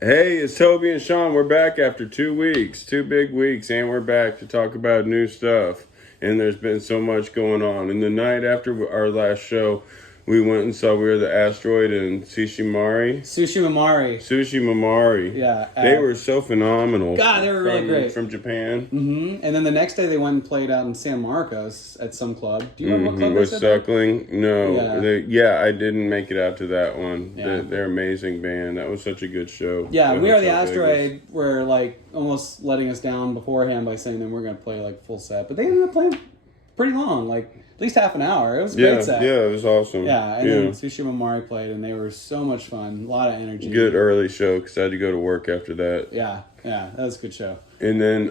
Hey, it's Toby and Sean. We're back after 2 weeks, 2 big weeks, and we're back to talk about new stuff. And there's been so much going on. And the night after our last show, we went and saw We Are the Asteroid in Sushi Mamari. Yeah. They were so phenomenal. God, they were really great. From Japan. Mm-hmm. And then the next day they went and played out in San Marcos at some club. Do you remember what club With they said? Suckling? No. Yeah. I didn't make it out to that one. Yeah. They're an amazing band. That was such a good show. Yeah, We Are the Hotel Asteroid Vegas. were like almost letting us down beforehand by saying that we're going to play like full set. But they ended up playing pretty long, like at least half an hour. It was a great set. Yeah, it was awesome. Yeah, and then Sushi Mamari played, and they were so much fun. A lot of energy. Good early show because I had to go to work after that. Yeah, that was a good show. And then,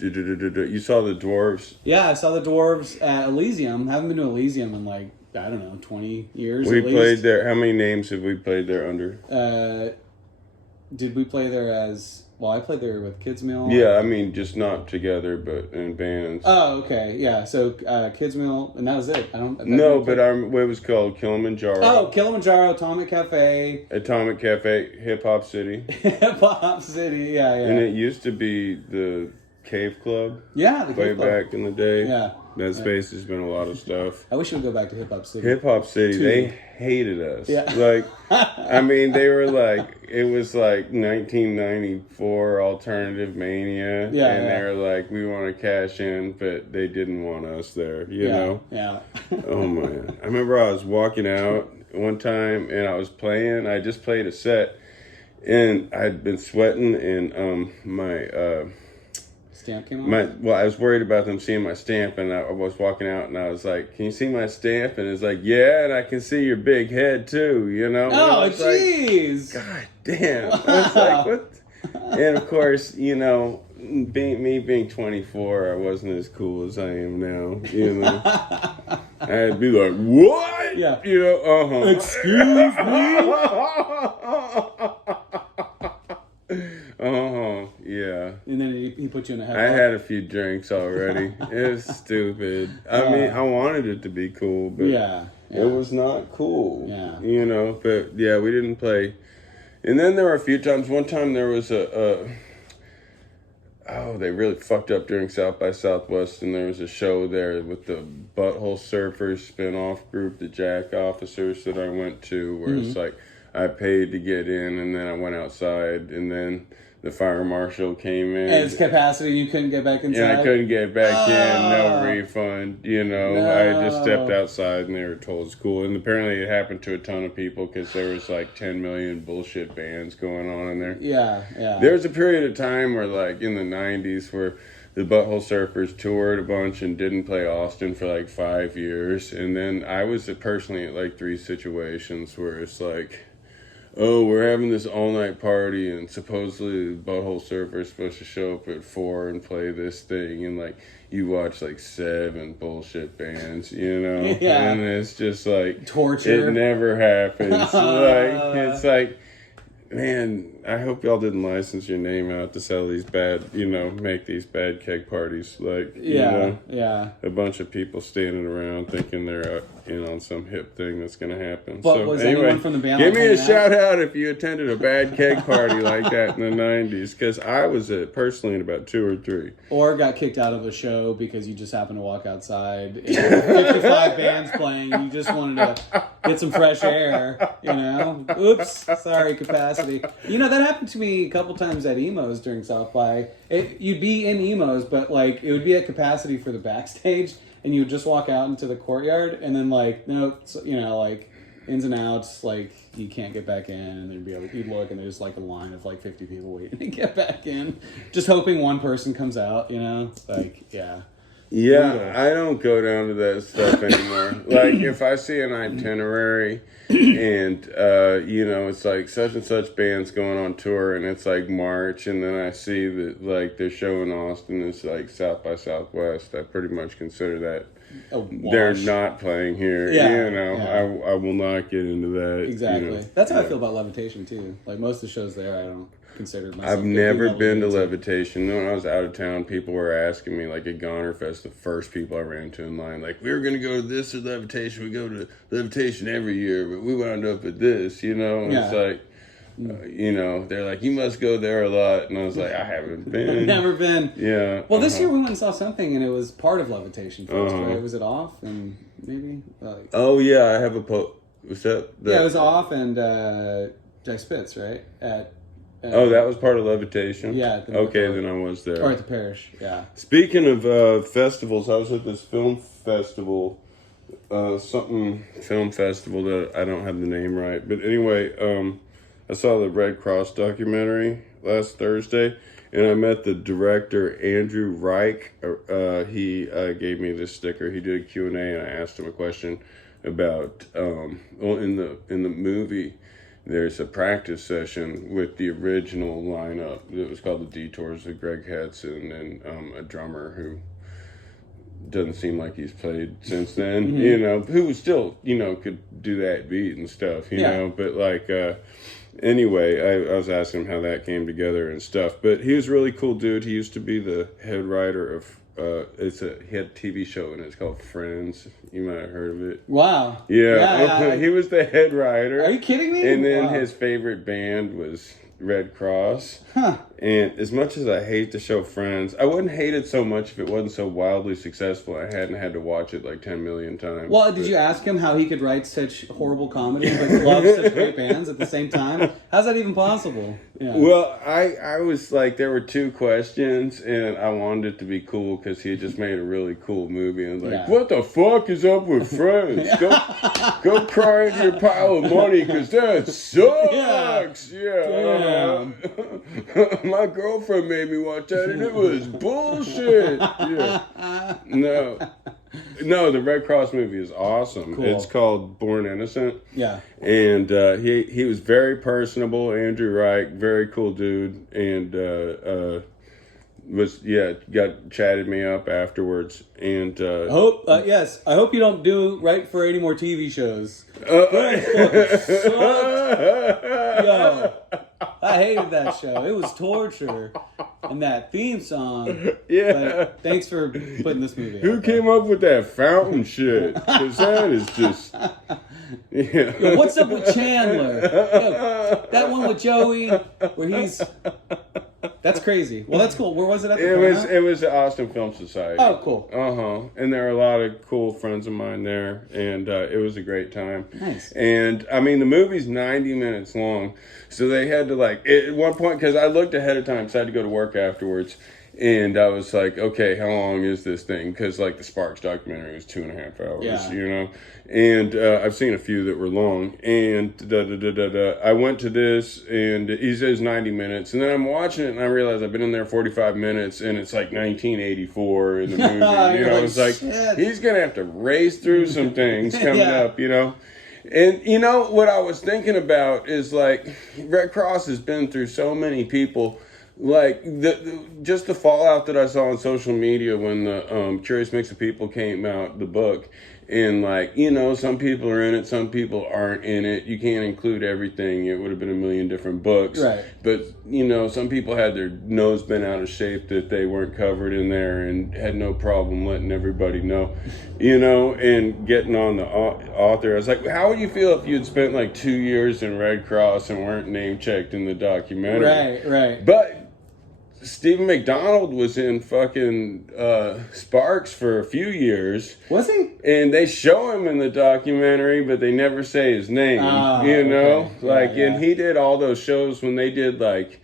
you saw the Dwarves. Yeah, I saw the Dwarves at Elysium. Haven't been to Elysium in like, I don't know, 20 years We at least. played there. How many names have we played there under? Did we play there as... Well, I played there with Kids Meal. Yeah, I mean, just not together, but in bands. Oh, okay. Yeah, so Kids Meal, and that was it. No, but what was called Kilimanjaro. Oh, Kilimanjaro, Atomic Cafe, Hip Hop City. Hip Hop City, yeah. And it used to be the Cave Club. Yeah, the way Cave Club. back in the day. Yeah. That space has been a lot of stuff. I wish we would go back to Hip Hop City. Hip Hop City, they hated us. Yeah. Like, I mean, they were like, it was like 1994 Alternative Mania. Yeah, and yeah. they were like, we want to cash in, but they didn't want us there, you know? Yeah. Oh, man. I remember I was walking out one time and I was playing. I just played a set and I'd been sweating and my... Stamp came on? I was worried about them seeing my stamp, and I was walking out, and I was like, "Can you see my stamp?" And it's like, "Yeah," and I can see your big head too, you know. Oh, jeez! Like, God damn! I was like, "What?" And of course, you know, being 24, I wasn't as cool as I am now. You know, I'd be like, "What?" Yeah. You know, Excuse yeah. And then he put you in a headlock. I had a few drinks already. It was stupid. I mean, I wanted it to be cool, but it was not cool. Yeah. You know, but yeah, we didn't play. And then there were a few times. One time there was they really fucked up during South by Southwest, and there was a show there with the Butthole Surfers spin-off group, the Jack Officers that I went to, where it's like I paid to get in, and then I went outside, and then the fire marshal came in. And its capacity, you couldn't get back inside? Yeah, I couldn't get back in, no refund, you know. No. I just stepped outside and they were told it's cool. And apparently it happened to a ton of people because there was like 10 million bullshit bands going on in there. Yeah. There was a period of time where like in the 90s where the Butthole Surfers toured a bunch and didn't play Austin for like 5 years. And then I was personally at like 3 situations where it's like, oh, we're having this all-night party, and supposedly the Butthole Surfer is supposed to show up at 4 and play this thing, and, like, you watch, like, 7 bullshit bands, you know? Yeah. And it's just, like... Torture. It never happens. It's like, man, I hope y'all didn't license your name out to sell these bad, you know, make these bad keg parties. Like, you know, a bunch of people standing around thinking they're in on some hip thing that's going to happen. But so was anyway, anyone from the band give me a hanging shout out if you attended a bad keg party like that in the 90s, because I was personally in about 2 or 3. Or got kicked out of a show because you just happened to walk outside. 55 bands playing. You just wanted to get some fresh air, you know? Oops, sorry, capacity. You know, that happened to me a couple times at Emos during South by. You'd be in Emos, but like it would be at capacity for the backstage, and you would just walk out into the courtyard, and then like, no, you know, like ins and outs, like you can't get back in, and there'd be you'd look, and there's like a line of like 50 people waiting to get back in, just hoping one person comes out, you know? Like, yeah. Yeah, I don't go down to that stuff anymore. Like, if I see an itinerary and, you know, it's like such and such band's going on tour and it's like March, and then I see that, like, they're showing Austin, it's like South by Southwest, I pretty much consider that they're not playing here. Yeah, you know, yeah. I will not get into that. Exactly. You know. That's how I feel about Levitation, too. Like, most of the shows there, I don't consider myself... I've never been to Levitation. When I was out of town, people were asking me, like, at Goner Fest, the first people I ran into in line, like, we were going to go to this or Levitation. We go to Levitation every year, but we wound up at this, you know? And it's like, You know, they're like, you must go there a lot, and I was like, I haven't been. Never been. Yeah. Well, this year we went and saw something, and it was part of Levitation Fest, Uh-huh. right? Was it off? And maybe. Oh yeah, I have a Was that? Yeah, it was off, and Jack Spitz, right? Oh, that was part of Levitation? Yeah. Okay, then I was there. Or at the Parish, yeah. Speaking of festivals, I was at this film festival, something film festival that I don't have the name right. But anyway, I saw the Red Cross documentary last Thursday, and I met the director, Andrew Reich. He gave me this sticker. He did a Q&A, and I asked him a question about, well, in the movie, there's a practice session with the original lineup. It was called The Detours with Greg Hetson and a drummer who doesn't seem like he's played since then, you know, who was still, you know, could do that beat and stuff, you know, but like, anyway, I was asking him how that came together and stuff, but he was a really cool dude. He used to be the head writer of, he had a TV show and it's called Friends. You might have heard of it. Wow. Yeah. He was the head writer. Are you kidding me? And then his favorite band was Red Cross. Huh. And as much as I hate the show Friends, I wouldn't hate it so much if it wasn't so wildly successful. I hadn't had to watch it like 10 million times. Well, did you ask him how he could write such horrible comedy but love such great bands at the same time? How's that even possible? Yeah. Well, I was like, there were two questions, and I wanted it to be cool because he had just made a really cool movie. And I was like, what the fuck is up with Friends? Go cry into your pile of money because that sucks. Yeah. My girlfriend made me watch that, and it was bullshit. Yeah. No, the Red Cross movie is awesome. Cool. It's called Born Innocent. Yeah. And he was very personable, Andrew Reich, very cool dude, and chatted me up afterwards. And I hope you don't write for any more TV shows. Yo, I hated that show. It was torture. And that theme song. Yeah. But thanks for putting this movie out. Who came up with that fountain shit? Because that is just... Yeah. Yo, what's up with Chandler? Yo, that one with Joey, where he's... That's crazy. Well, that's cool. Where was it at? It was the Austin Film Society. Oh, cool. And there are a lot of cool friends of mine there, and it was a great time. Nice. And I mean, the movie's 90 minutes long, so they had to at one point, because I looked ahead of time, so I had to go to work afterwards. And I was like, okay, how long is this thing? Because like the Sparks documentary was 2.5 hours, you know. And I've seen a few that were long. And I went to this, and he says 90 minutes. And then I'm watching it, and I realize I've been in there 45 minutes, and it's like 1984 in the movie. You know, it's like, he's going to have to race through some things coming up, you know. And, you know, what I was thinking about is, like, Red Cross has been through so many people. Like, just the fallout that I saw on social media when the Curious Mix of People came out, the book. And, like, you know, some people are in it, some people aren't in it. You can't include everything. It would have been a million different books. Right. But, you know, some people had their nose bent out of shape that they weren't covered in there and had no problem letting everybody know, you know, and getting on the author. I was like, how would you feel if you'd spent, like, 2 years in Red Cross and weren't name-checked in the documentary? Right. But Stephen McDonald was in fucking Sparks for a few years. Was he? And they show him in the documentary, but they never say his name. You know? Okay. And he did all those shows when they did, like,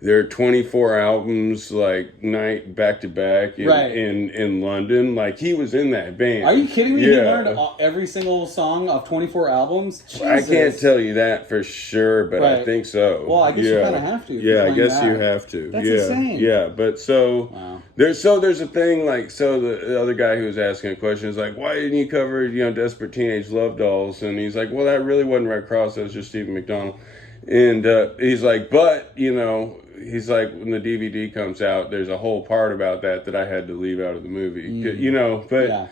their 24 albums, like, night back to back in London. Like, he was in that band. Are you kidding me? He learned every single song of 24 albums? Jesus. I can't tell you that for sure, but I think so. Well, I guess you kind of have to. Yeah, I guess you have to. That's insane. Yeah, but so there's a thing, like, so the other guy who was asking a question is like, why didn't you cover, you know, Desperate Teenage Love Dolls? And he's like, well, that really wasn't Red Cross, that was just Stephen McDonald. And he's like, but, you know, he's like, when the DVD comes out, there's a whole part about that I had to leave out of the movie, you know, but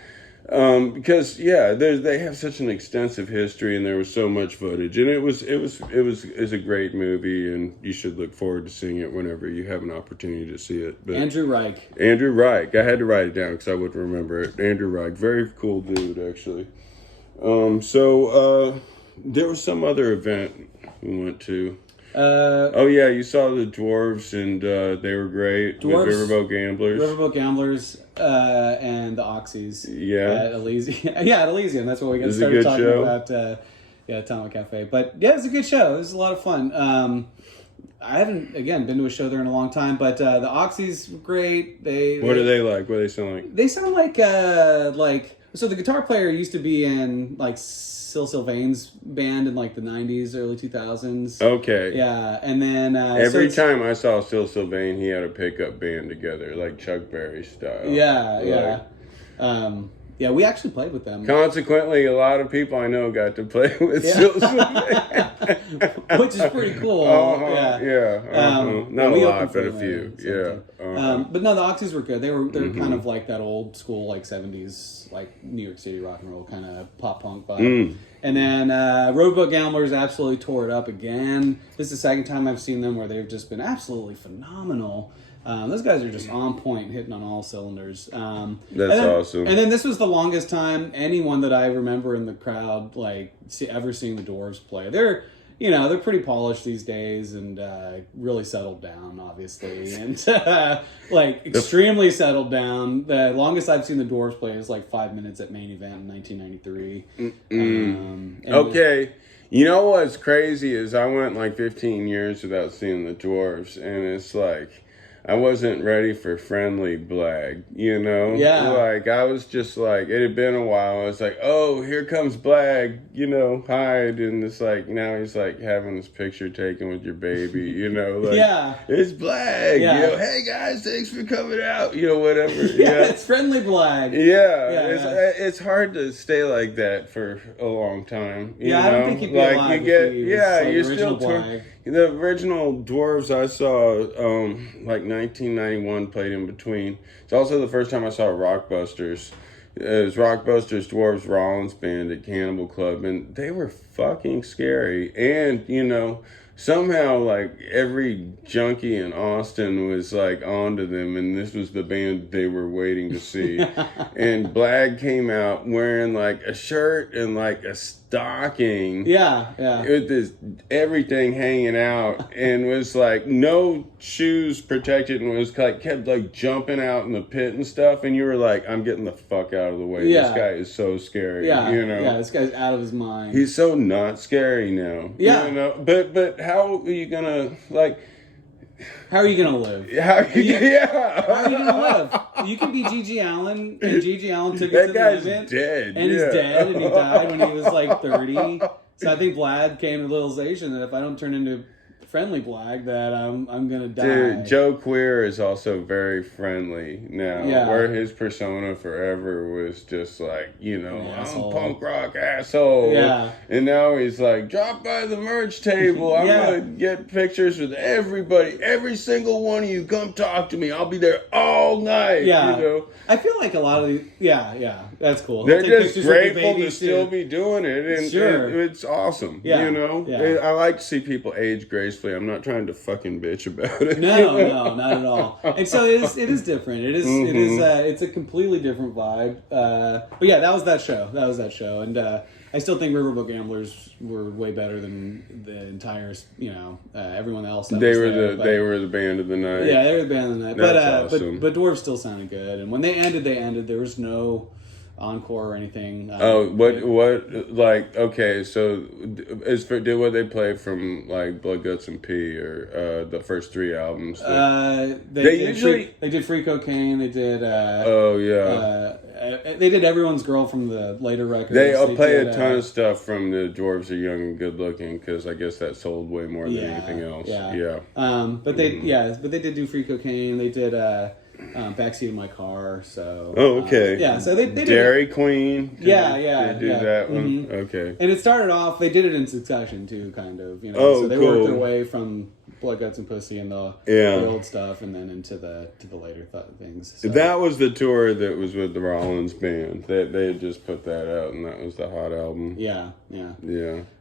because they have such an extensive history and there was so much footage, and it was a great movie, and you should look forward to seeing it whenever you have an opportunity to see it. But Andrew Reich, I had to write it down because I wouldn't remember it. Andrew Reich, very cool dude, actually. So there was some other event we went to. Oh yeah, you saw the Dwarves, and they were great. Dwarves, with Riverboat Gamblers. Riverboat Gamblers, and the Oxys. Yeah. At Elysium. Yeah, at Elysium. That's what we got It was a started good talking show. about. Atomic Cafe. But yeah, it's a good show. It was a lot of fun. I haven't been to a show there in a long time, but the Oxys were great. What do they like? What do they sound like? They sound like so the guitar player used to be in like Sylvain's band in like the 90s, early 2000s. Okay. Yeah, and then Every time I saw Sylvain, he had a pickup band together, like Chuck Berry style. Yeah. Yeah, we actually played with them. Consequently, a lot of people I know got to play with Sylvain. Which is pretty cool. Not a lot, but a few. But no, the Oxys were good. They were kind of like that old school, like 70s, like New York City rock and roll kind of pop punk vibe. And then Riverboat Gamblers absolutely tore it up again. This is the second time I've seen them where they've just been absolutely phenomenal. Those guys are just on point, hitting on all cylinders. That's awesome. And then this was the longest time anyone that I remember in the crowd ever seeing the Dwarves play. They're pretty polished these days and really settled down, obviously, and extremely settled down. The longest I've seen the Dwarves play is like 5 minutes at Main Event in 1993. Okay. You know what's crazy is I went like 15 years without seeing the Dwarves, and it's like I wasn't ready for friendly Blag, Yeah. Like, I was just like, it had been a while. I was like, oh, here comes Blag, hide. And it's like, now he's like having his picture taken with your baby, like, yeah. It's Blag, Yeah. hey guys, thanks for coming out, whatever. It's friendly Blag. It's hard to stay like that for a long time. I don't think you'd be alive if you're original still Blag. The original Dwarves I saw, like 1991, played in between. It's also the first time I saw Rockbusters. It was Rockbusters Dwarves Rollins band at Cannibal Club, and they were fucking scary. And, somehow, like, every junkie in Austin was, like, onto them, and this was the band they were waiting to see. And Blag came out wearing, like, a shirt and, like, a stocking. Yeah. With this everything hanging out, and was like no shoes protected, and was like kept like jumping out in the pit and stuff, and you were like, I'm getting the fuck out of the way. Yeah. This guy is so scary. Yeah, this guy's out of his mind. He's so not scary now. Yeah. But how are you gonna like? How are you gonna live? How are you gonna live? You can be G.G. Allen, and G.G. Allen took it to the limit. That guy's dead. And he's dead, and he died when he was like 30. So I think Vlad came to the realization that if I don't turn into friendly Blag, that I'm gonna die. Dude, Joe Queer is also very friendly now. Yeah. Where his persona forever was just like, I'm asshole. punk rock asshole. Yeah. And now he's like, drop by the merch table. I'm gonna get pictures with everybody. Every single one of you, come talk to me. I'll be there all night. Yeah. I feel like a lot of these, that's cool. They're Take just pictures with your grateful to babies, still too. be doing it, and Sure. it's awesome. Yeah. Yeah. I like to see people age gracefully. I'm not trying to fucking bitch about it. No, not at all. And so it is different. It's a completely different vibe. But yeah, that was that show. And I still think Riverboat Gamblers were way better than the entire, everyone else. They were the band of the night. Yeah, they were the band of the night. That's awesome. But Dwarves still sounded good. And when they ended. There was no encore or anything. Okay, so did what they play from like Blood, Guts, and Pee, or the first 3 albums? They did Free Cocaine. They did. They did Everyone's Girl from the later records. They play a ton of stuff from the Dwarves Are Young and Good Looking, because I guess that sold way more than anything else. Yeah. But they did do Free Cocaine. They did. Backseat of My Car. So. Oh, okay. So they did Dairy Queen. They did that one. Mm-hmm. Okay. And it started off. They did it in succession too, kind of. So they cool. worked their way from Blood, Guts, and Pussy and the old stuff, and then into the later things. So. That was the tour that was with the Rollins band. They had just put that out, and that was the hot album. Yeah.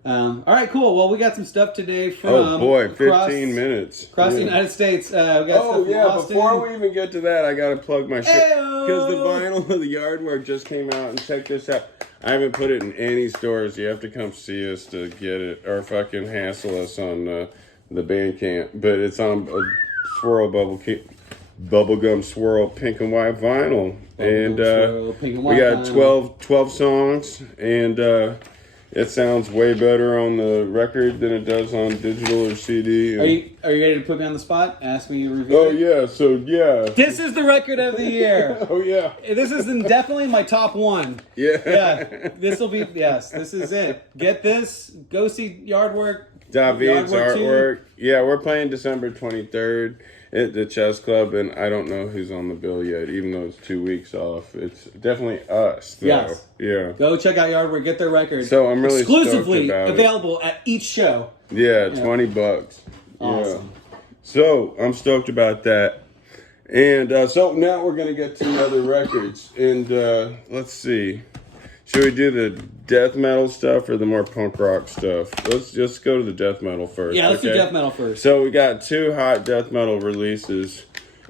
All right, cool. Well, we got some stuff today from 15 minutes across the United States. We got stuff from Austin. Before we even get to that, I gotta plug my shit, because the vinyl of the Yardwork just came out, and check this out. I haven't put it in any stores. You have to come see us to get it, or fucking hassle us on the Bandcamp, but it's on a swirl bubblegum swirl pink and white vinyl. And Swirl, pink and white we got vinyl. 12 songs, and it sounds way better on the record than it does on digital or CD. Are you ready to put me on the spot? Ask me to review Oh it? yeah, so yeah. This is the record of the year. Oh yeah. This is definitely my top one. Yeah. Yeah. This will be, yes, this is it. Get this. Go see Yardwork. David's Yardwork artwork. Yeah, we're playing December 23rd at the Chess Club, and I don't know who's on the bill yet, even though it's 2 weeks off. It's definitely us, though. Yes. Yeah. Go check out Yardwork. Get their record. So I'm really exclusively stoked about available at each show. Yeah, $20. Awesome. Yeah. So I'm stoked about that. And so now we're going to get to other records. And let's see. Should we do the death metal stuff or the more punk rock stuff? Let's just go to the death metal first. Yeah, let's do okay? death metal first. So we got 2 hot death metal releases.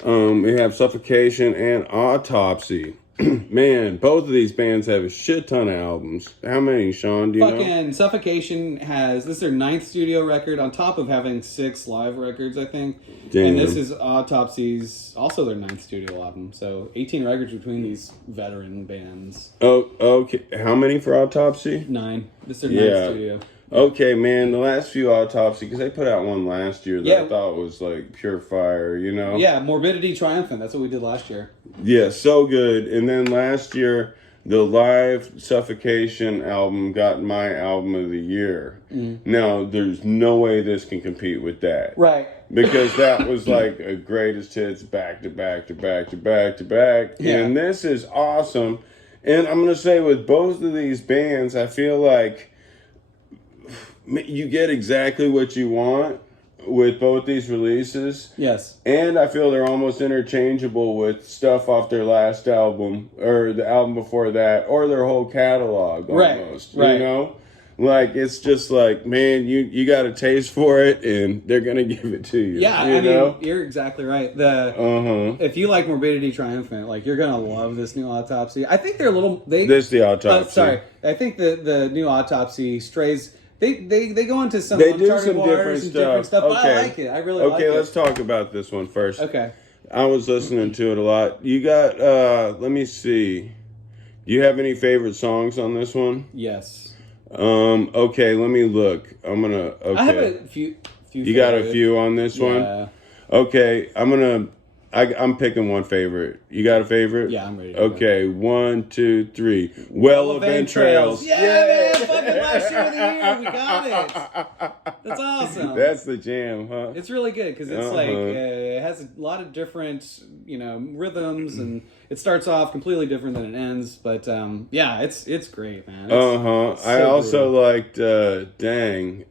We have Suffocation and Autopsy. Man, both of these bands have a shit ton of albums. How many, Sean? Do you know? Fucking Suffocation this is their 9th studio record on top of having 6 live records, I think. Damn. And this is Autopsy's also their 9th studio album. So 18 records between these veteran bands. Oh, okay. How many for Autopsy? 9. This is their 9th studio. Okay, man, the last few Autopsy, because they put out one last year that I thought was like pure fire, you know? Yeah, Morbidity Triumphant. That's what we did last year. Yeah, so good. And then last year, the live Suffocation album got my album of the year. Now, there's no way this can compete with that. Right. Because that was like a greatest hits back to back to back to back to back. Yeah. And this is awesome. And I'm going to say with both of these bands, I feel like you get exactly what you want with both these releases. Yes. And I feel they're almost interchangeable with stuff off their last album or the album before that or their whole catalog almost. Right. You know? Like, it's just like, man, you got a taste for it and they're going to give it to you. Yeah, you know? mean, you're exactly right. If you like Morbidity Triumphant, like, you're going to love this new Autopsy. I think they're a little... This is the Autopsy. I think the new Autopsy strays... They go into some They do uncharted some waters different stuff, but Okay. I like it. I really like it. Okay, let's talk about this one first. Okay. I was listening to it a lot. You got, let me see. Do you have any favorite songs on this one? Yes. Okay, let me look. Okay. I have a few You got a few on this one? Yeah. Okay, I'm picking one favorite. You got a favorite? Yeah, I'm ready to go. Okay, 1, 2, 3. Well of Entrails. Yeah, man, fucking last year of the year, we got it. That's awesome. That's the jam, huh? It's really good because it's like it has a lot of different, rhythms, and it starts off completely different than it ends. But yeah, it's great, man. I also liked Dang.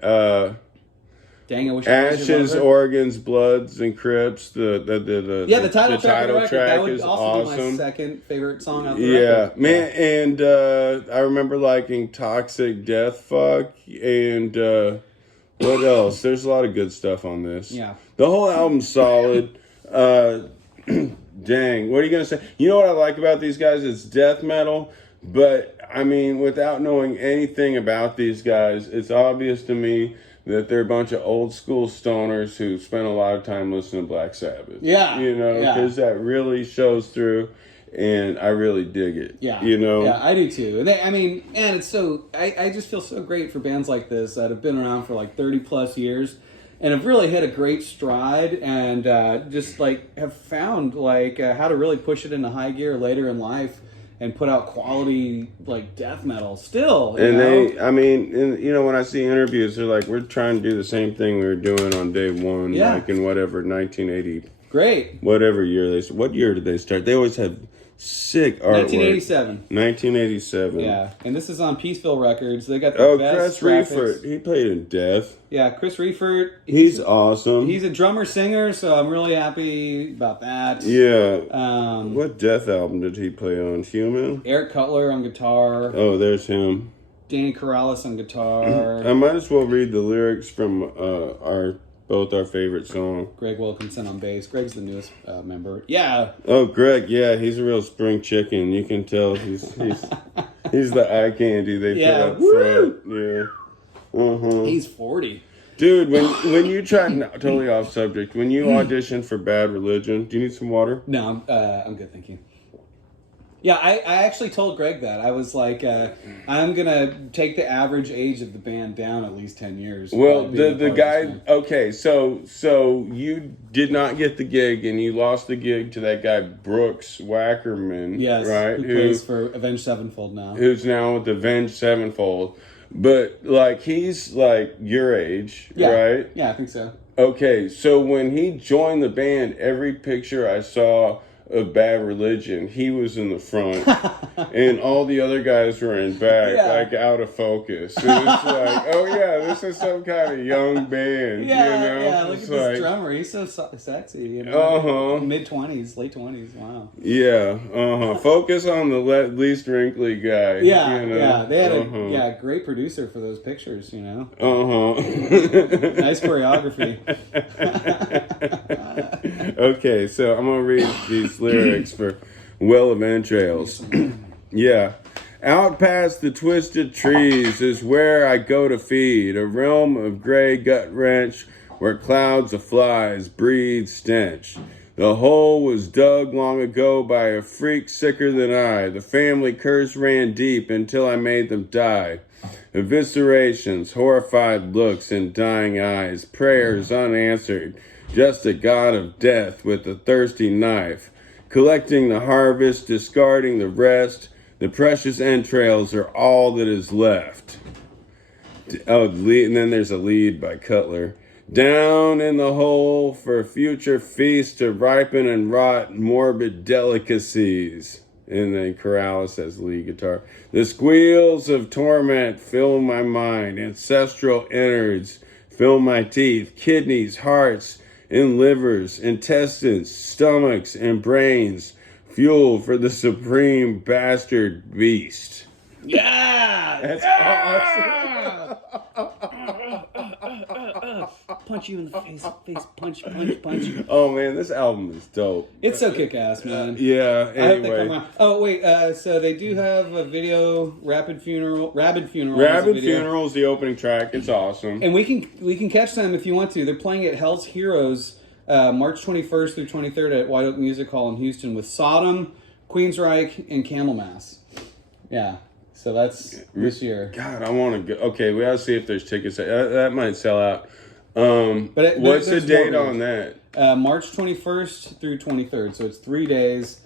Dang, I wish I was your Ashes, lover. Organs, Bloods, and Crips. The title track of the record. That would is also be my awesome. second favorite song on the Yeah, record. man, and I remember liking Toxic Death Fuck, and what else? There's a lot of good stuff on this. Yeah. The whole album's solid. Dang, what are you gonna say? You know what I like about these guys? It's death metal, but I mean, without knowing anything about these guys, it's obvious to me that they're a bunch of old school stoners who spent a lot of time listening to Black Sabbath. Yeah. Because that really shows through, and I really dig it. Yeah. Yeah, I do too. And it's so, I just feel so great for bands like this that have been around for like 30 plus years and have really hit a great stride and just like have found like how to really push it into high gear later in life and put out quality like death metal still. And when I see interviews, they're like, we're trying to do the same thing we were doing on day one, like in whatever 1980, great, whatever year what year did they start? They always had sick artwork. 1987. Yeah, and this is on Peaceville Records. They got the best Chris graphics. Reifert. He played in Death. Yeah, Chris Reifert. He's awesome. He's a drummer singer, so I'm really happy about that. Yeah. What Death album did he play on? Human? Eric Cutler on guitar. Oh, there's him. Danny Corrales on guitar. I might as well read the lyrics from both our favorite song. Greg Wilkinson on bass. Greg's the newest member. Yeah. Oh, Greg, yeah, he's a real spring chicken. You can tell he's the eye candy they put up front. Yeah. He's 40. Dude, when you try, no, totally off subject, when you auditioned for Bad Religion, do you need some water? No, I'm good, thank you. Yeah, I actually told Greg that. I was like, I'm going to take the average age of the band down at least 10 years. Well, the guy, okay, so you did not get the gig, and you lost the gig to that guy, Brooks Wackerman, yes, right? who plays for Avenged Sevenfold now. Who's now with Avenged Sevenfold. But, like, he's, like, your age, right? Yeah, I think so. Okay, so when he joined the band, every picture I saw of Bad Religion, he was in the front, and all the other guys were in back, like out of focus. And it's like, oh yeah, this is some kind of young band, you know? Yeah, look it's at this like, drummer. He's so sexy, you know? Mid-20s, late 20s, wow. Yeah, focus on the least wrinkly guy. Yeah, you know? yeah. They had a great producer for those pictures, you know? Nice choreography. Okay, so I'm gonna read these lyrics for Well of Entrails. Yeah. Out past the twisted trees is where I go to feed, a realm of gray gut wrench where clouds of flies breathe stench. The hole was dug long ago by a freak sicker than I. The family curse ran deep until I made them die. Eviscerations, horrified looks, and dying eyes, prayers unanswered. Just a god of death with a thirsty knife. Collecting the harvest, discarding the rest. The precious entrails are all that is left. Oh, and then there's a lead by Cutler. Down in the hole for future feast to ripen and rot morbid delicacies. And then Corrales has lead guitar. The squeals of torment fill my mind. Ancestral innards fill my teeth. Kidneys, hearts, and livers, intestines, stomachs, and brains. Fuel for the supreme bastard beast. Yeah! That's awesome! Punch you in the face, punch. Oh man, this album is dope. It's so kick-ass, man. Yeah, anyway. I hope they come around. Oh, wait, so they do have a video, Rabid Funeral. Rabid Funeral is the opening track. It's awesome. And we can catch them if you want to. They're playing at Hell's Heroes March 21st through 23rd at White Oak Music Hall in Houston with Sodom, Queensryche, and Candlemass. Yeah. So that's this year. God, I want to go. Okay, we gotta see if there's tickets. That might sell out. What's the date on that? March 21st through 23rd. So it's 3 days.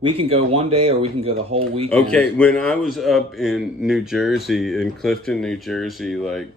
We can go one day or we can go the whole weekend. Okay, when I was up in New Jersey, in Clifton, New Jersey, like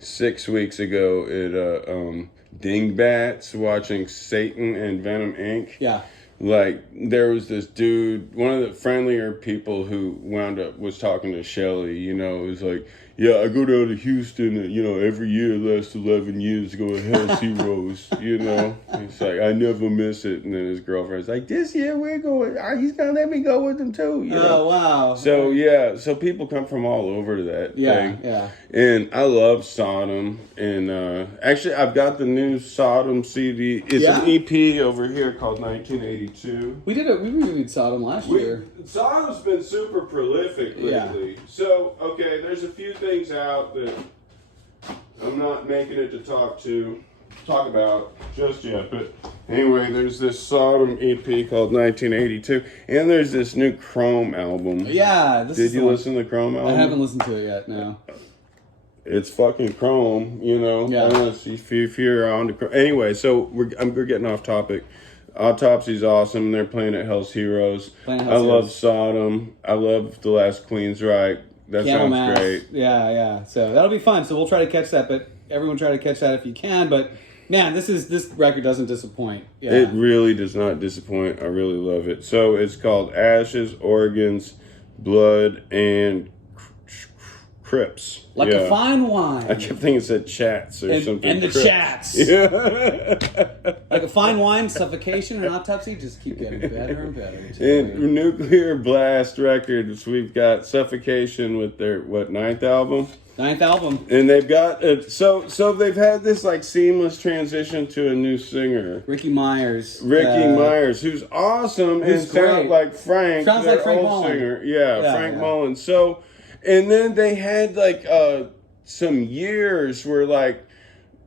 6 weeks ago at Dingbats, watching Satan and Venom Inc. Yeah. Like, there was this dude, one of the friendlier people who wound up was talking to Shelly, you know, it was like, yeah, I go down to Houston, you know, every year, last 11 years, to go to Hell's Heroes, you know. He's like, I never miss it. And then his girlfriend's like, this year we're going, he's going to let me go with him too, you know. Oh, wow. So, yeah, so people come from all over to that thing. Yeah. And I love Sodom. And actually, I've got the new Sodom CD. It's an EP over here called 1982. We reviewed Sodom last year. Sodom's been super prolific lately. So, okay, there's a few things out that I'm not making it to talk about just yet. But anyway, there's this Sodom EP called 1982. And there's this new Chrome album. Yeah. Did you listen to the Chrome album? I haven't listened to it yet, no. It's fucking Chrome, you know. Yeah. If you're on the Chrome. Anyway, so we're getting off topic. Autopsy's awesome. They're playing at Hell's Heroes. I love Sodom. I love The Last Queensryche. That sounds great. Yeah. So that'll be fun. So we'll try to catch that, but everyone try to catch that if you can. But man, this record doesn't disappoint. Yeah. It really does not disappoint. I really love it. So it's called Ashes, Organs, Blood, and Crips. Like a fine wine. I kept thinking it said chats or something. And the Crips. chats. Yeah. Like a fine wine, Suffocation and Autopsy just keep getting better and better. In Nuclear Blast Records, we've got Suffocation with their, ninth album? Ninth album. And they've got, so they've had this like seamless transition to a new singer. Ricky Myers, who's awesome and sounds like Frank. Sounds like Frank Mullen. Singer. Yeah, Frank Mullen. So, and then they had like some years where like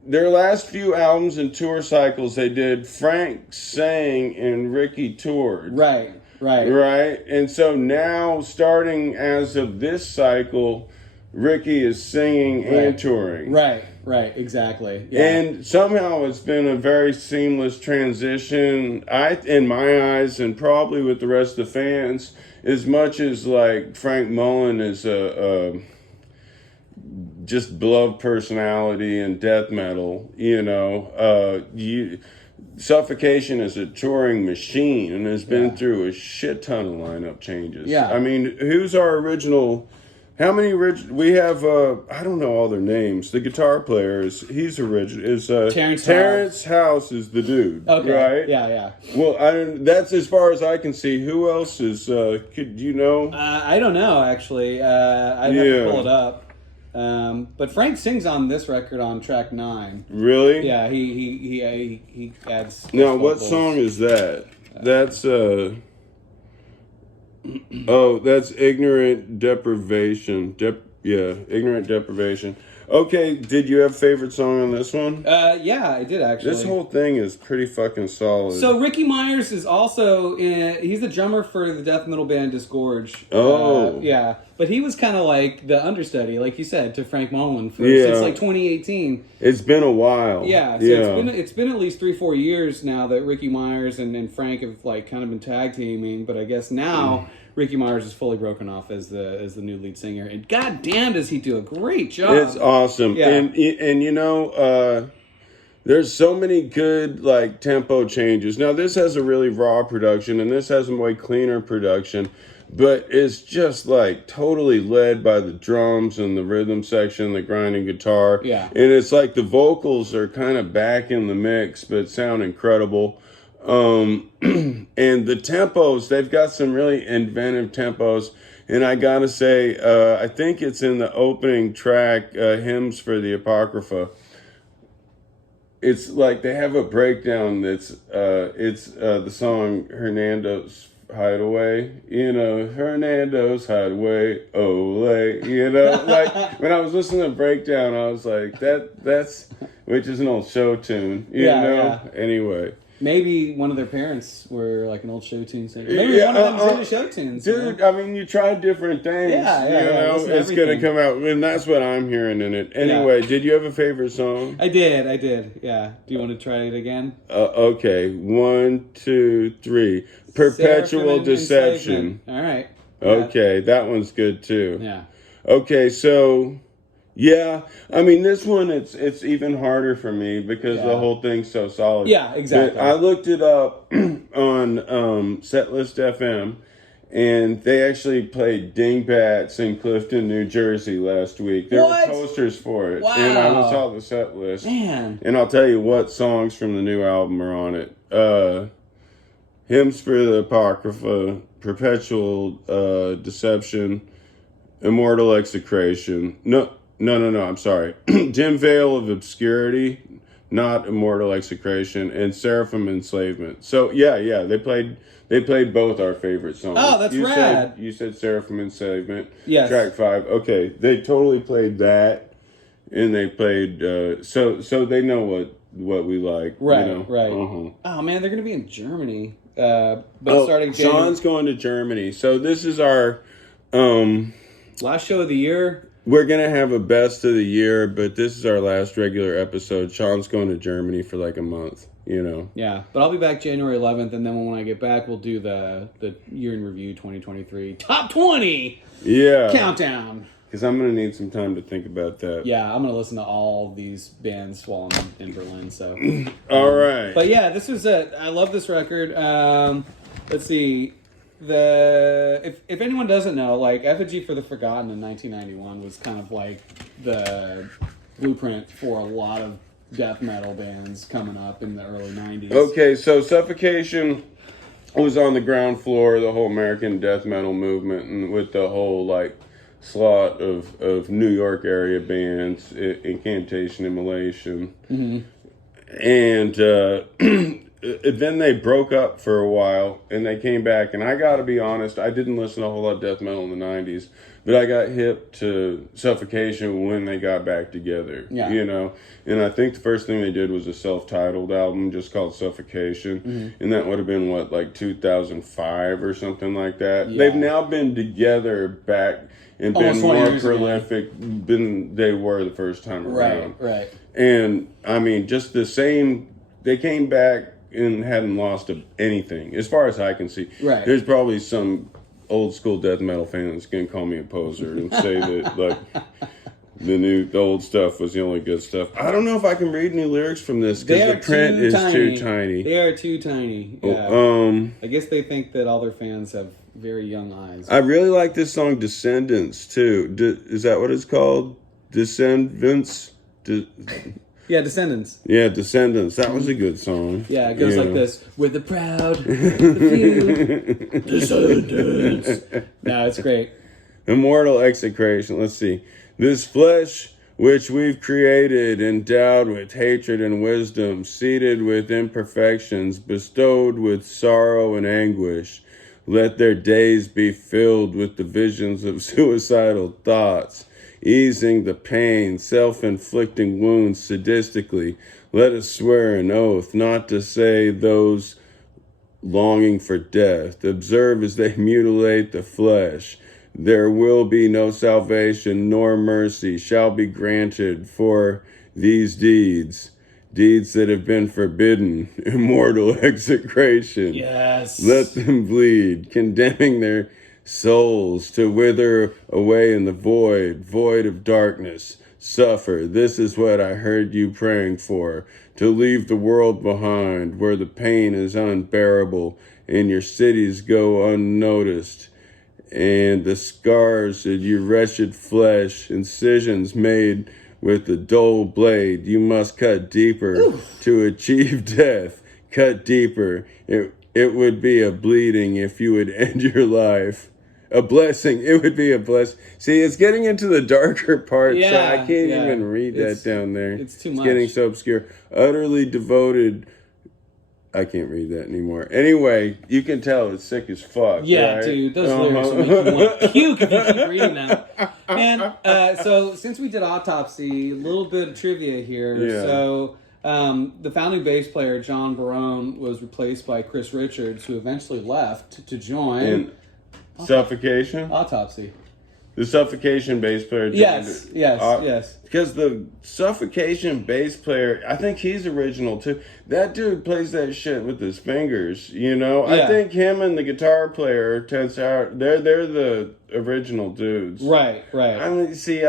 their last few albums and tour cycles they did, Frank sang and Ricky toured. Right. Right? And so now, starting as of this cycle, Ricky is singing and touring. Right, exactly. Yeah. And somehow it's been a very seamless transition, in my eyes, and probably with the rest of the fans, as much as like Frank Mullen is a just beloved personality in death metal, Suffocation is a touring machine and has been through a shit ton of lineup changes. Yeah. I mean, who's our original? How many we have? I don't know all their names. The guitar player he's original. Is Terrence House is the dude. Okay. Right? Yeah. Well, that's as far as I can see. Who else is? Could you know? I don't know actually. I'd have to pull it up. But Frank sings on this record on track 9. Really? Yeah, he adds. Now, what vocals. song is that? That's that's Ignorant Deprivation. Ignorant Deprivation. Okay, did you have a favorite song on this one? Yeah, I did actually. This whole thing is pretty fucking solid. So Ricky Myers is also he's the drummer for the death metal band Disgorge. Oh. Yeah. But he was kind of like the understudy, like you said, to Frank Mullen since like 2018. It's been a while. Yeah, so it's been at least 3-4 years now that Ricky Myers and Frank have like kind of been tag teaming, but I guess now Ricky Myers is fully broken off as the new lead singer, and goddamn does he do a great job. It's awesome. Yeah. And there's so many good like tempo changes. Now this has a really raw production and this has a way cleaner production, but it's just like totally led by the drums and the rhythm section, the grinding guitar. Yeah. And it's like the vocals are kind of back in the mix, but sound incredible. And the tempos, they've got some really inventive tempos. And I gotta say, I think it's in the opening track, Hymns for the Apocrypha. It's like they have a breakdown that's, the song Hernando's Hideaway, Hernando's Hideaway, ole, like when I was listening to the breakdown, I was like, that's, which is an old show tune, you know? Yeah. Anyway. Maybe one of their parents were like an old show tune singer. Maybe one of them's into show tunes. Dude, I mean, you try different things. Yeah. It's going to come out. And that's what I'm hearing in it. Anyway, did you have a favorite song? I did. Yeah. Do you want to try it again? Okay. 1, 2, 3. Perpetual Deception. All right. Okay. That one's good too. Yeah. Okay. So... yeah, I mean, this one, it's even harder for me because the whole thing's so solid. Yeah, exactly. But I looked it up on Setlist FM, and they actually played Dingbats in Clifton, New Jersey last week. There were posters for it. Wow. And I saw the set list. Man. And I'll tell you what songs from the new album are on it. Hymns for the Apocrypha, Perpetual Deception, Immortal Execration. No, I'm sorry. Dim Veil of Obscurity, not Immortal Execration, and Seraphim Enslavement. So yeah, they played both our favorite songs. Oh, that's rad. You said Seraphim Enslavement. Yes. Track 5. Okay, they totally played that, and they played so they know what we like. Right. Right. Uh-huh. Oh man, they're gonna be in Germany. Starting January. Sean's going to Germany. So this is our last show of the year. We're going to have a best of the year, but this is our last regular episode. Sean's going to Germany for like a month, Yeah, but I'll be back January 11th, and then when I get back, we'll do the year in review 2023 top 20 countdown. Because I'm going to need some time to think about that. Yeah, I'm going to listen to all these bands while I'm in Berlin. So, all right. But yeah, this was it. I love this record. Let's see. If anyone doesn't know, like Effigy for the Forgotten in 1991 was kind of like the blueprint for a lot of death metal bands coming up in the early 90s. Okay, so Suffocation was on the ground floor of the whole American death metal movement, and with the whole like slot of New York area bands, Incantation, Immolation, and then they broke up for a while, and they came back. And I got to be honest, I didn't listen to a whole lot of death metal in the 90s, but I got hip to Suffocation when they got back together. Yeah. You know, and I think the first thing they did was a self-titled album just called Suffocation, and that would have been what, like 2005 or something like that. Yeah. They've now been together back and Almost been 20 more years ago. prolific than they were the first time around. Right. And I mean, just the same. They came back and hadn't lost anything, as far as I can see. Right. There's probably some old school death metal fan that's gonna call me a poser and say that like the old stuff was the only good stuff. I don't know if I can read any lyrics from this because the print is too tiny. They are too tiny. Yeah. I guess they think that all their fans have very young eyes. I really like this song Descendants too. Is that what it's called? Descendants? Yeah, Descendants. Yeah, Descendants. That was a good song. Yeah, it goes like this. With the proud, the few, Descendants. No, it's great. Immortal execration. Let's see. This flesh which we've created, endowed with hatred and wisdom, seated with imperfections, bestowed with sorrow and anguish. Let their days be filled with the visions of suicidal thoughts, easing the pain, self-inflicting wounds sadistically. Let us swear an oath not to say those longing for death. Observe as they mutilate the flesh. There will be no salvation nor mercy shall be granted for these deeds that have been forbidden. Immortal execration. Yes. Let them bleed, condemning their souls to wither away in the void of darkness. Suffer. This is what I heard you praying for, to leave the world behind where the pain is unbearable and your cities go unnoticed. And the scars of your wretched flesh, incisions made with the dull blade, you must cut deeper to achieve death. Cut deeper. It would be a bleeding if you would end your life. A blessing. It would be a blessing. See, it's getting into the darker part, so I can't even read that down there. It's too much. It's getting so obscure. Utterly devoted. I can't read that anymore. Anyway, you can tell it's sick as fuck. Yeah, right? dude, those lyrics will make you want to puke if you keep reading them. Man, so since we did Autopsy, a little bit of trivia here. Yeah. So the founding bass player, John Barone, was replaced by Chris Richards, who eventually left to join And Suffocation? Autopsy. The Suffocation bass player. Yes. Because the Suffocation bass player, I think he's original too. That dude plays that shit with his fingers, you know? Yeah. I think him and the guitar player, turns out, they're the original dudes. Right. I mean, see,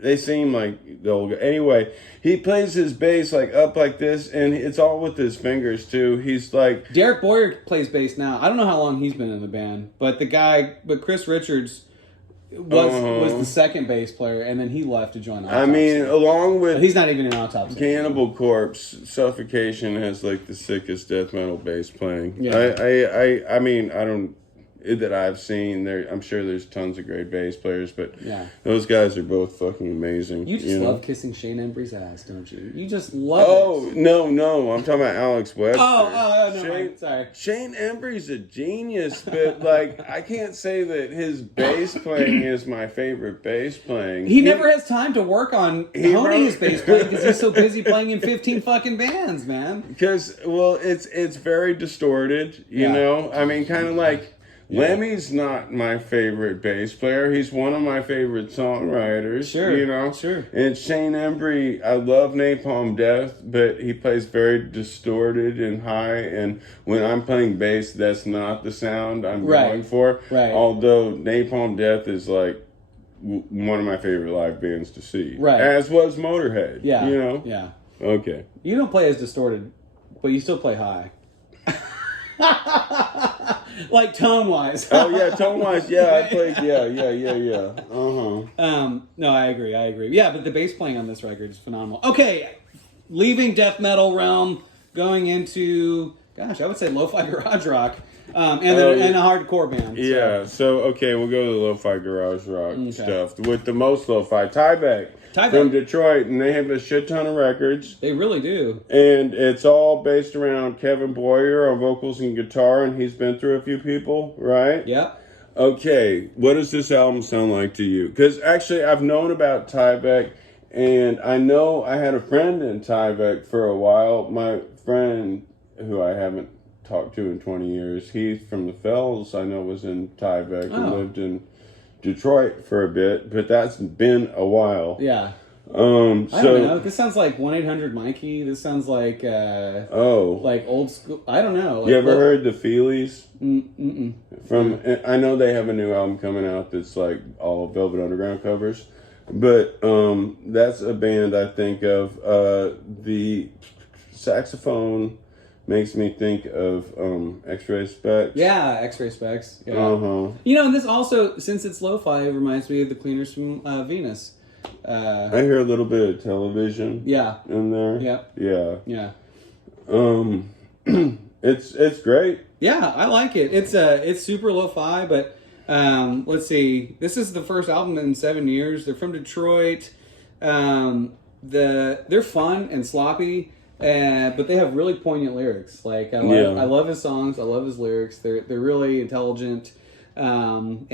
they seem like the old guy. Anyway, he plays his bass like up like this, and it's all with his fingers too. He's like... Derek Boyer plays bass now. I don't know how long he's been in the band, but Chris Richards was the second bass player, and then he left to join Autopsy. I mean, along with... But he's not even in Autopsy. Cannibal Corpse, Suffocation has like the sickest death metal bass playing. Yeah. I mean, I don't... that I've seen. I'm sure there's tons of great bass players, but those guys are both fucking amazing. You just love kissing Shane Embry's ass, don't you? You just love it. Oh, no. I'm talking about Alex Webster. No, sorry. Shane Embry's a genius, but like, I can't say that his bass playing is my favorite bass playing. He never has time to work on honing his bass playing because he's so busy playing in 15 fucking bands, man. Because, well, it's very distorted, you know? I mean, kind of like... Lemmy's not my favorite bass player. He's one of my favorite songwriters. Sure. You know? Sure. And Shane Embry, I love Napalm Death, but he plays very distorted and high. And when I'm playing bass, that's not the sound I'm going for. Right. Although Napalm Death is like one of my favorite live bands to see. Right. As was Motorhead. Yeah. You know? Yeah. Okay. You don't play as distorted, but you still play high. Like tone-wise. Oh, yeah, tone-wise, I played, No, I agree. Yeah, but the bass playing on this record is phenomenal. Okay, leaving death metal realm, going into, gosh, I would say lo-fi garage rock, and a hardcore band. Yeah, so, okay, we'll go to the lo-fi garage rock stuff. With the most lo-fi, Tyvek. Tyvek. from Detroit, and they have a shit ton of records. They really do. And it's all based around Kevin Boyer on vocals and guitar, and he's been through a few people, right? Yep. Okay, what does this album sound like to you? Because actually, I've known about Tyvek, and I know I had a friend in Tyvek for a while. My friend, who I haven't talked to in 20 years, he's from the Fells, I know was in Tyvek and lived in Detroit for a bit, but that's been a while. Yeah. I So don't know. This sounds like 1-800-Mikey. This sounds like like old school. I don't know. Like, you ever heard the Feelies? Mm-mm. I know they have a new album coming out that's like all Velvet Underground covers, but that's a band I think of. The saxophone makes me think of X-Ray Specs. Yeah, X-Ray Specs. Yeah. Uh-huh. You know, and this also, since it's lo-fi, it reminds me of the Cleaners from Venus. I hear a little bit of Television. Yeah. In there. Yep. Yeah. Yeah. It's great. Yeah, I like it. It's super lo-fi, but let's see. This is the first album in 7 years. They're from Detroit. They're fun and sloppy, but they have really poignant lyrics. Like I love his songs. I love his lyrics. They're really intelligent, and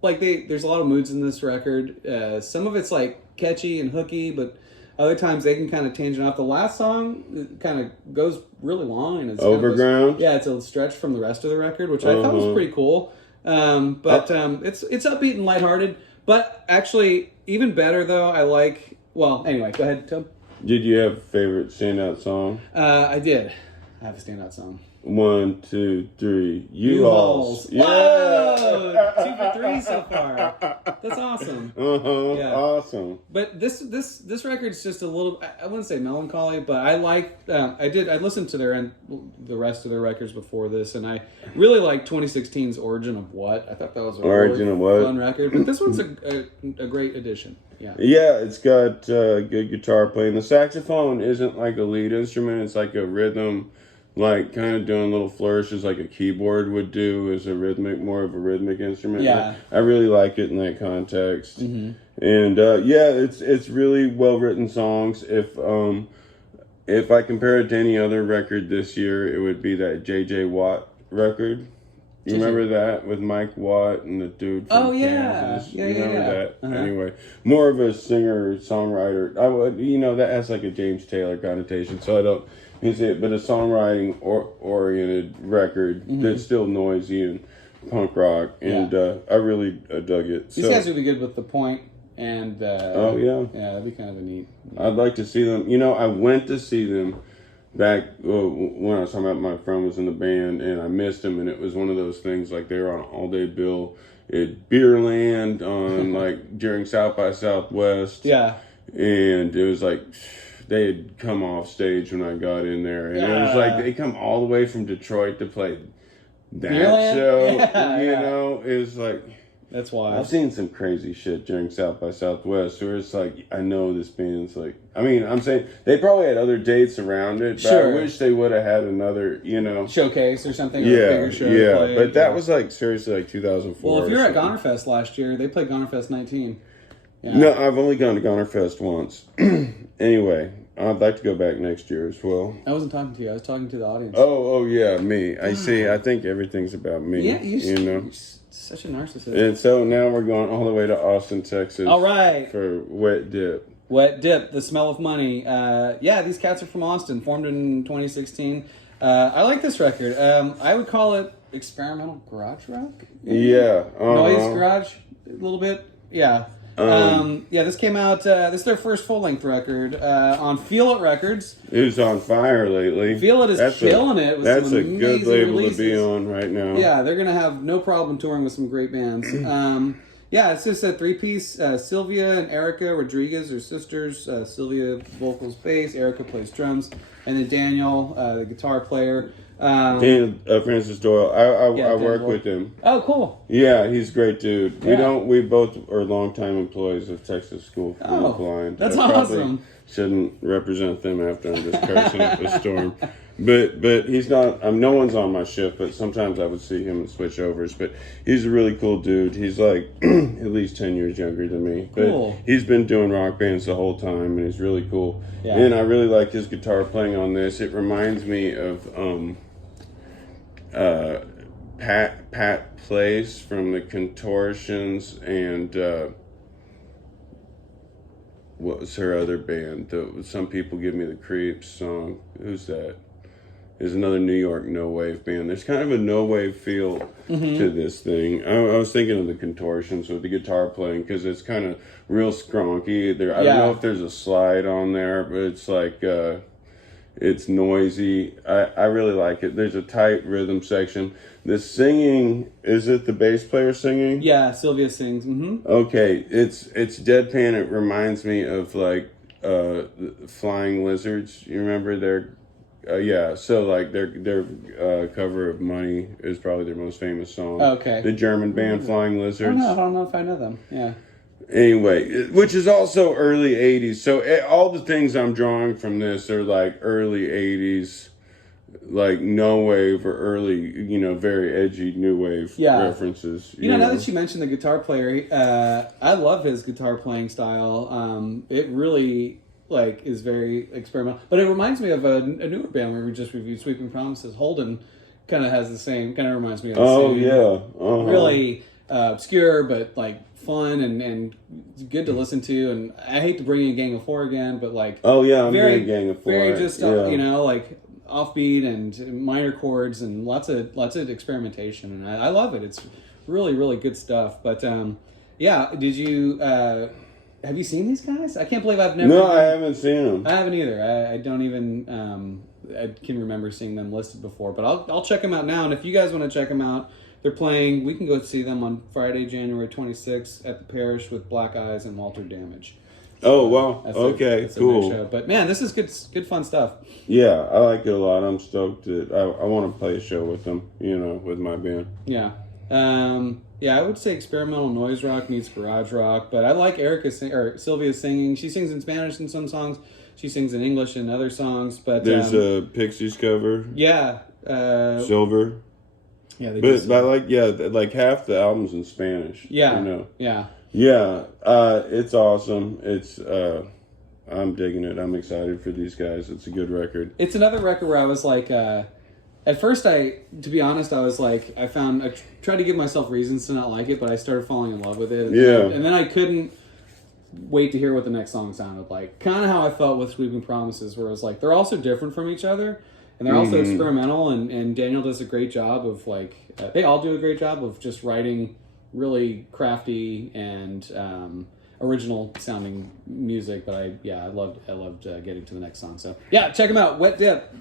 like there's a lot of moods in this record. Some of it's like catchy and hooky, but other times they can kind of tangent off. The last song kind of goes really long, and it's Overground. It's a stretch from the rest of the record, which I thought was pretty cool. But it's upbeat and lighthearted. But actually, even better though, I like. Well, anyway, go ahead, Tom. Did you have a favorite standout song? I did. I have a standout song. 1, 2, 3. U-Hauls. Yeah. Whoa! 2 for 3 so far. That's awesome. Yeah. Awesome. But this record's just a little. I wouldn't say melancholy, but I like. I listened to the rest of their records before this, and I really like 2016's Origin of What. I thought that was a really fun record. But this one's a great addition. Yeah. Yeah, it's got good guitar playing. The saxophone isn't like a lead instrument; it's like a rhythm. Like kind of doing little flourishes like a keyboard would do as more of a rhythmic instrument. Yeah. I really like it in that context. Mm-hmm. And it's really well written songs. If I compare it to any other record this year, it would be that J.J. Watt record. You remember that with Mike Watt and the dude from Kansas? Yeah, you remember that? Uh-huh. Anyway, more of a singer songwriter. That has like a James Taylor connotation, so I don't use it, but a songwriting oriented record that's still noisy and punk rock, and I really dug it. These guys would be good with The Point, and yeah, that'd be kind of a neat. I'd like to see them. I went to see them back when I was talking about my friend was in the band, and I missed him, and it was one of those things like they were on an all-day bill at Beerland on like during South by Southwest. Yeah. And it was like they had come off stage when I got in there, and it was like they come all the way from Detroit to play that Beerland? show. Yeah, it was like that's wild. I've seen some crazy shit during South by Southwest where it's like I know this band's like. I mean, I'm saying they probably had other dates around it, but I wish they would have had another, showcase or something. Or a bigger show to play. But that was like seriously like 2004. Well, if you're at Gonerfest last year, they played Gonerfest 19. Yeah. No, I've only gone to Gonerfest once. Anyway, I'd like to go back next year as well. I wasn't talking to you. I was talking to the audience. Oh yeah, me. I see. I think everything's about me. Yeah, you're such a narcissist. And so now we're going all the way to Austin, Texas. All right. For Wet Dip. Wet Dip, The Smell of Money. These cats are from Austin, formed in 2016. I like this record. I would call it experimental garage rock. Yeah. Noise garage, a little bit. Yeah. This came out. This is their first full-length record on Feel It Records. Who's on fire lately? Feel It is killing it. With that's some a good label releases. to be on right now. Yeah, they're gonna have no problem touring with some great bands. It's just a three-piece. Sylvia and Erica Rodriguez are sisters. Sylvia vocals, bass. Erica plays drums, and then Daniel, the guitar player. Dan, Francis Doyle. I work with him. Oh, cool. Yeah, he's a great dude. Yeah. We both are longtime employees of Texas School for the Blind. That's I awesome. shouldn't represent them after I'm just cursing up a storm. But he's not. No one's on my shift, but sometimes I would see him and switch overs. But he's a really cool dude. He's like at least 10 years younger than me. But Cool. he's been doing rock bands the whole time, and he's really cool. Yeah. And I really like his guitar playing on this. It reminds me of Pat Place from the Contortions, and what was her other band? Some People Give Me the Creeps song. Who's that? Is another New York no wave band. There's kind of a no wave feel to this thing. I was thinking of the Contortions with the guitar playing because it's kind of real skronky. I don't know if there's a slide on there, but it's like it's noisy. I really like it. There's a tight rhythm section. The singing, is it the bass player singing? Yeah, Sylvia sings. Mm-hmm. Okay, it's deadpan. It reminds me of like Flying Lizards. You remember their yeah, so like their cover of Money is probably their most famous song. Okay. The German band Flying Lizards. I don't know if I know them. Yeah. Anyway, which is also early 80s. So all the things I'm drawing from this are like early 80s, like no wave or early, very edgy new wave references. You know, now that you mentioned the guitar player, I love his guitar playing style. It really is very experimental, but it reminds me of a newer band we just reviewed, Sweeping Promises. Holden kind of has the same, kind of reminds me of the same. Really obscure, but like fun and good to listen to. And I hate to bring in Gang of Four again, but like I'm very Gang of Four. Very just like offbeat and minor chords and lots of experimentation, and I love it. It's really, really good stuff. But did you? Have you seen these guys? I can't believe I've never... No, I haven't seen them. I haven't either. I don't even... I can remember seeing them listed before. But I'll check them out now. And if you guys want to check them out, they're playing... We can go see them on Friday, January 26th at the Parish with Black Eyes and Walter Damage. So wow. Okay, that's cool. Show. But man, this is good fun stuff. Yeah, I like it a lot. I'm stoked that I want to play a show with them, with my band. Yeah. I would say experimental noise rock meets garage rock, but I like Sylvia's singing. She sings in Spanish in some songs. She sings in English in other songs. But there's a Pixies cover. Yeah. Silver. Yeah, but I like half the album's in Spanish. Yeah. Yeah. Yeah. It's awesome. It's I'm digging it. I'm excited for these guys. It's a good record. It's another record where I was like. At first, to be honest, I was like, I tried to give myself reasons to not like it, but I started falling in love with it. And then I couldn't wait to hear what the next song sounded like. Kind of how I felt with Sweeping Promises, where it was like, they're also different from each other, and they're also experimental, and Daniel does a great job of they all do a great job of just writing really crafty and original sounding music. But I loved getting to the next song. So yeah, check them out. Wet Dip,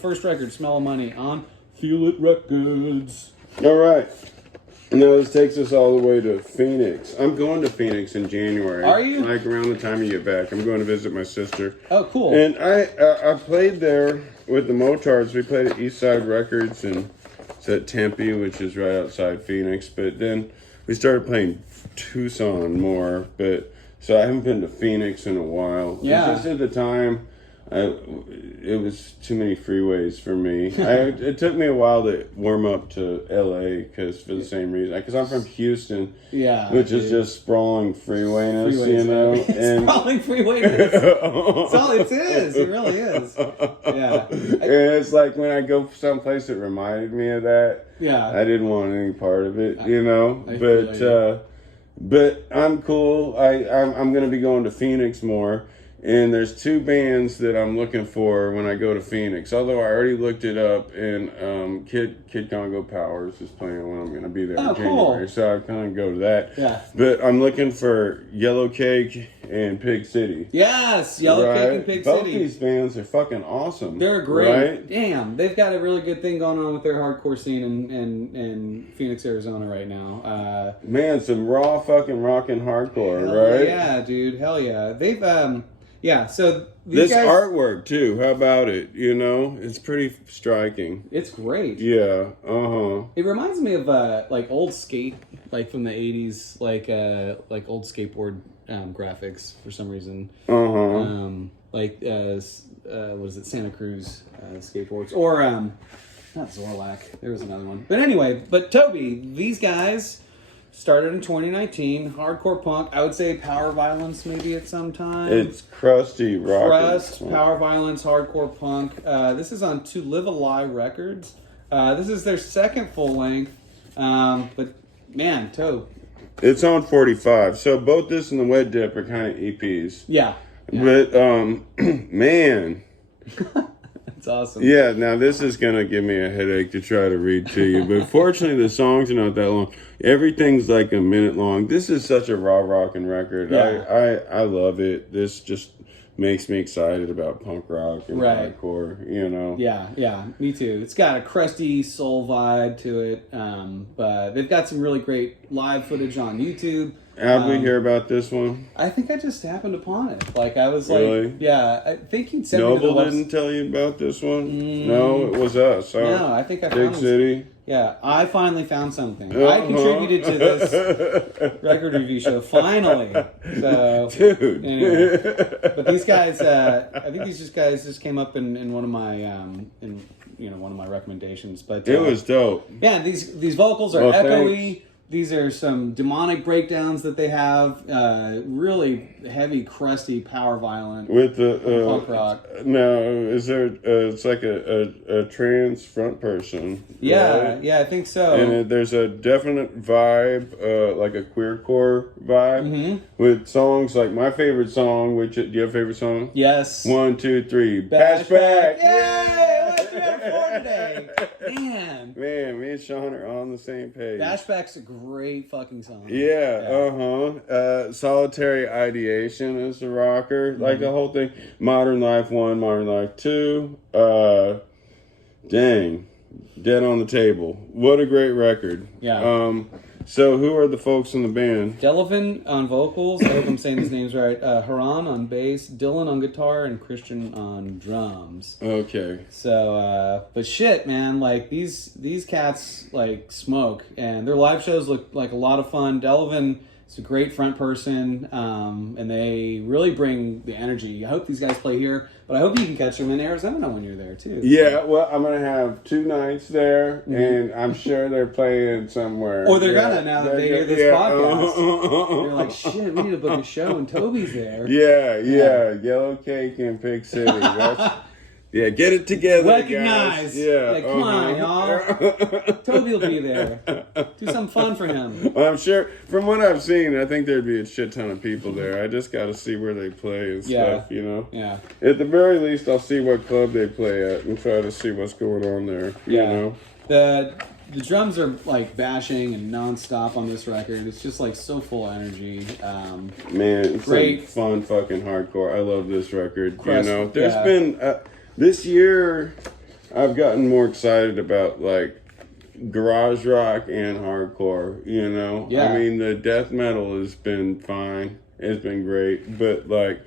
first record, Smell of Money on Feel It Records. All right. Now this takes us all the way to Phoenix. I'm going to Phoenix in January. Are you? Like around the time you get back. I'm going to visit my sister. Oh, cool. And I played there with the Motards. We played at East Side Records, and it's at Tempe, which is right outside Phoenix. But then we started playing Tucson more, so I haven't been to Phoenix in a while. Yeah. Just at the time, it was too many freeways for me. It took me a while to warm up to LA for the same reason. Because I'm from Houston, which is just sprawling freewayness, and sprawling freewayness. That's all it is. It really is. Yeah. And it's like when I go someplace that reminded me of that. Yeah. I didn't want any part of it, But I'm cool. I'm going to be going to Phoenix more. And there's two bands that I'm looking for when I go to Phoenix. Although I already looked it up, and Kid Congo Powers is playing when I'm going to be there in January. Cool. So I kind of go to that. Yeah. But I'm looking for Yellow Cake and Pig City. Yes, Yellow Cake and Pig City. Both these bands are fucking awesome. They're great. Right? Damn, they've got a really good thing going on with their hardcore scene in Phoenix, Arizona right now. Man, some raw fucking rockin' hardcore, Hell right? Yeah, dude. Hell yeah. They've so this guys, artwork too. How about it? It's pretty striking. It's great. Yeah. It reminds me of old skate, from the 80s, like old skateboard graphics for some reason. what is it, Santa Cruz skateboards, or not Zorlak. There was another one, but anyway. But Toby, these guys started in 2019. Hardcore punk. I would say power violence maybe at some time. It's crusty rock. Crust, power violence, hardcore punk. This is on To Live a Lie Records. This is their second full length. But man, Tobe. It's on 45. So both this and the Wet Dip are kind of EPs. Yeah. But man. That's awesome. Yeah, now this is gonna give me a headache to try to read to you, but fortunately the songs are not that long. Everything's like a minute long. This is such a raw rockin' record. Yeah. I love it. This just makes me excited about punk rock and hardcore, you know. Yeah, me too. It's got a crusty soul vibe to it, but they've got some really great live footage on YouTube. How'd we hear about this one? I think I just happened upon it. Like, I was really? like, yeah, I think he'd sent me to the Noble didn't tell you about this one? No, it was us. Huh? No, I think I Big found City? Yeah, I finally found something. I contributed to this record review show, finally. So, dude. Anyway. But these guys, I think these guys just came up in one of my, one of my recommendations. But it was dope. Yeah, these vocals are echoey. Thanks. These are some demonic breakdowns that they have. Really heavy, crusty, power violent with the punk rock. Now, is there? It's like a trans front person. Yeah, right? Yeah, I think so. And there's a definite vibe, like a queercore vibe, with songs like my favorite song. Which do you have a favorite song? Yes. 1, 2, 3. Bash back. Yay! Let's do that for today. Man, me and Sean are on the same page. Bashback's a great fucking song. Yeah. Solitary Ideation is the rocker. Like the whole thing. Modern Life 1, Modern Life 2. Dang. Dead on the Table. What a great record. Yeah. So who are the folks in the band? Delavan on vocals. I hope I'm saying his names right. Haran on bass, Dylan on guitar, and Christian on drums. Okay. So, but shit, man, like these cats like smoke, and their live shows look like a lot of fun. Delavan is a great front person, and they really bring the energy. I hope these guys play here, but I hope you can catch them in Arizona when you're there too. Yeah, well, I'm gonna have 2 nights there, and I'm sure they're playing somewhere. Or they're gonna now that they hear this podcast. They're like, shit, we need to book a show, and Toby's there. Yeah. Yellow Cake in Pig City. Yeah, get it together, Recognize. guys. Yeah, like, come on, y'all. Toby will be there. Do something fun for him. Well, I'm sure, from what I've seen, I think there'd be a shit ton of people there. I just got to see where they play and stuff, you know? Yeah. At the very least, I'll see what club they play at and try to see what's going on there, you know? The drums are like bashing and nonstop on this record. It's just like so full energy. Man, it's great. Fun fucking hardcore. I love this record. Crust, you know, there's been... this year, I've gotten more excited about, like, garage rock and hardcore, you know? Yeah. I mean, the death metal has been fine. It's been great. But, like,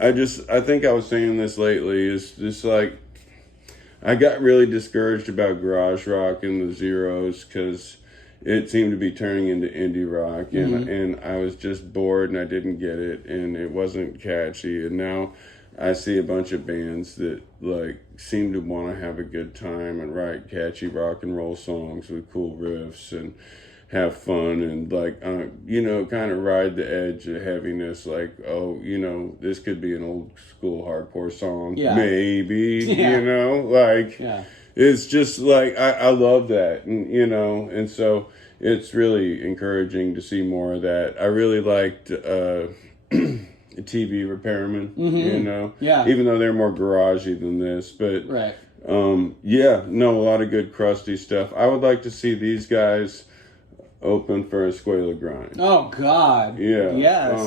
I think I was saying this lately, is just, like, I got really discouraged about garage rock and the zeros because it seemed to be turning into indie rock. And I was just bored and I didn't get it. And it wasn't catchy. And now... I see a bunch of bands that like seem to want to have a good time and write catchy rock and roll songs with cool riffs and have fun and like kind of ride the edge of heaviness. Like, oh, this could be an old school hardcore song, maybe. It's just like I love that, and so it's really encouraging to see more of that. I really liked. TV Repairman, even though they're more garagey than this, but a lot of good crusty stuff. I would like to see these guys open for a Escuela Grind. Oh God, yes.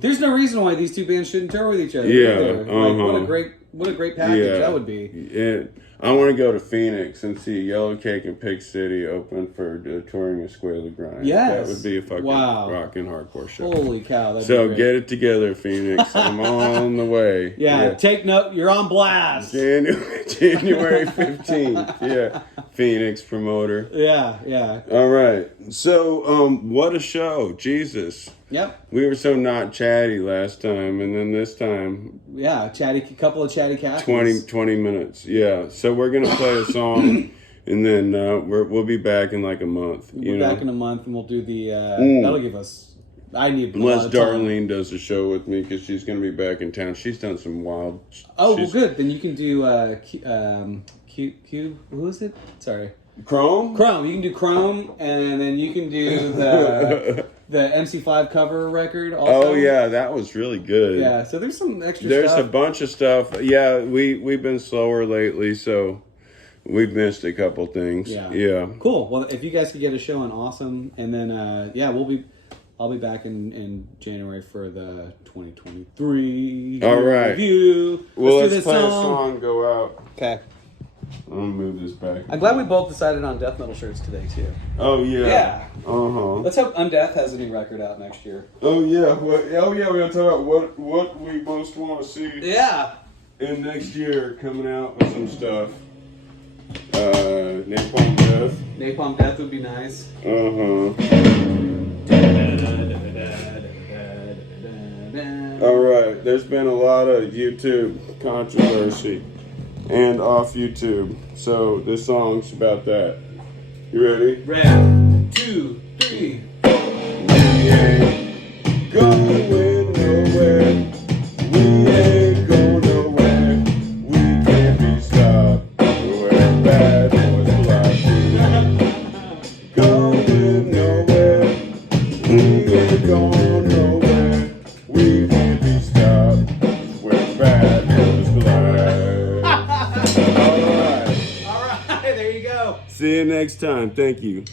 There's no reason why these two bands shouldn't tour with each other. Like, what a great package that would be. I want to go to Phoenix and see Yellow Cake and Pig City open for touring Escuela Grind. Yes. That would be a fucking rock and hardcore show. Holy cow. That'd so be great. get it together, Phoenix. I'm on the way. Take note. You're on blast. January 15th. Phoenix promoter. Yeah. All right. So, what a show. Jesus. Yep. We were so not chatty last time, and then this time, Yeah, couple of chatty cats. 20 minutes. Yeah. So we're gonna play a song, and then we'll be back in like a month. We'll be back in a month, and we'll do the. That'll give us. I need a Unless lot of time. Darlene does a show with me because she's gonna be back in town. She's done some wild. Oh, well, good. Then you can do Q. Who is it? Sorry. Chrome. You can do Chrome, and then you can do the MC5 cover record. Also. Oh yeah, that was really good. Yeah. So there's some extra. There's stuff. a bunch of stuff. Yeah, we've been slower lately, so we've missed a couple things. Yeah. Cool. Well, if you guys could get a show in, awesome. And then I'll be back in January for the 2023 All right. review. Well, let's do let's this play song. a song. Go out. Okay. I'm gonna move this back. I'm glad we both decided on death metal shirts today too. Oh yeah. Yeah. Let's hope Undeath has a new record out next year. Oh yeah. We're gonna talk about what we most want to see. Yeah. In next year, coming out with some stuff. Napalm Death. Napalm Death would be nice. All right. There's been a lot of YouTube controversy and off YouTube, so this song's about that. You ready? Ready? 2, 3. We ain't going nowhere. We ain't going nowhere. We can't be stopped. We're bad boys fly. Going nowhere. We ain't going nowhere. We can't be stopped. We're bad boys fly. All right. There you go. See you next time. Thank you.